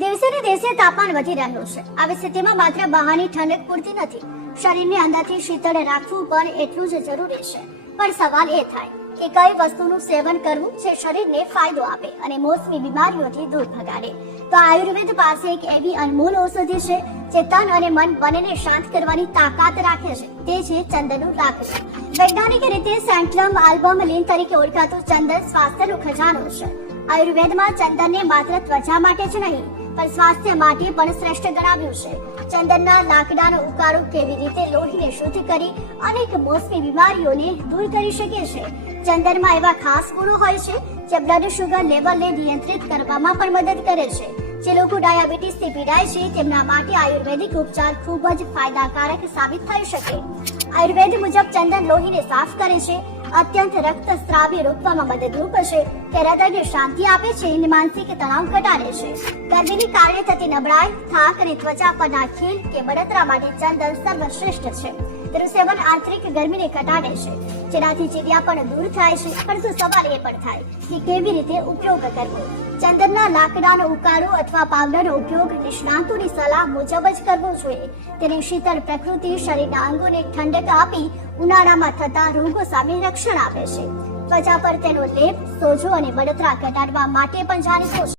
દિવસે ને દિવસે તાપમાન વધી રહ્યું છે। આવી સ્થિતિમાં માત્ર બહારની ઠંડક પૂરતી નથી, શરીરને અંદરથી શીતળ રાખવું પણ એટલું જ જરૂરી છે। પણ સવાલ એ થાય કે કઈ વસ્તુનું સેવન કરવું જે શરીરને ફાયદો આપે અને મોસમી બીમારીઓથી દૂર ભગાડે। તો આયુર્વેદ પાસે એક એવી અનમોલ ઔષધિ છે જે તન અને મન બંનેને શાંત કરવાની તાકાત રાખે છે, તે છે ચંદનનું લાકડું। વૈજ્ઞાનિક રીતે સેન્ટ્રમ આલ્બમલિન તરીકે ઓળખાતું ચંદન સ્વાસ્થ્યનો ખજાનો છે। આયુર્વેદમાં ચંદનને માત્ર ત્વચા માટે જ નહીં પણ સ્વાસ્થ્ય માટે પણ શ્રેષ્ઠ ગણાવ્યું છે। ચંદનના લાકડાનો ઉકાળો કેવી રીતે લોહીને શુદ્ધ કરી અનેક મોસમી બીમારીઓને દૂર કરી શકે છે। ચંદનમાં એવા ખાસ ગુણો હોય છે જે બ્લડ શુગર લેવલને નિયંત્રિત કરવામાં પણ મદદ કરે છે। જે લોકો ડાયાબિટીસથી પીડાય છે તેમના માટે આયુર્વેદિક ઉપચાર ખૂબ જ ફાયદાકારક સાબિત થઈ શકે। આયુર્વેદ મુજબ ચંદન લોહીને સાફ કરે છે, અત્યંત રક્તસ્રાવી રોકવામાં મદદરૂપ છે, તે હૃદયને શાંતિ આપે છે અને માનસિક તણાવ ઘટાડે છે। ગરમીને કારણે થતી નબળાઈ, થાક અને ત્વચા પરના ખીલ કે બળતરા માટે ચંદન સર્વશ્રેષ્ઠ છે। તેનું સેવન આંતરિક ગરમીને ઘટાડે છે, જેનાથી ચીડિયા પણ દૂર થાય છે। પરંતુ સવાલ એ પણ થાય કે કેવી રીતે ઉપયોગ કરવો। ચંદનના લાકડાનો ઉકાળો અથવા પાવડરનો ઉપયોગ નિષ્ણાતોની સલાહ મુજબ જ કરવો જોઈએ। તેની શીતળ પ્રકૃતિ શરીરના અંગોને ઠંડક આપી ઉનાળામાં થતા રોગો સામે રક્ષણ આપે છે। ત્વચા પર તેનો લેપ સોજો અને બળતરા ઘટાડવા માટે પણ જાણીતો છે।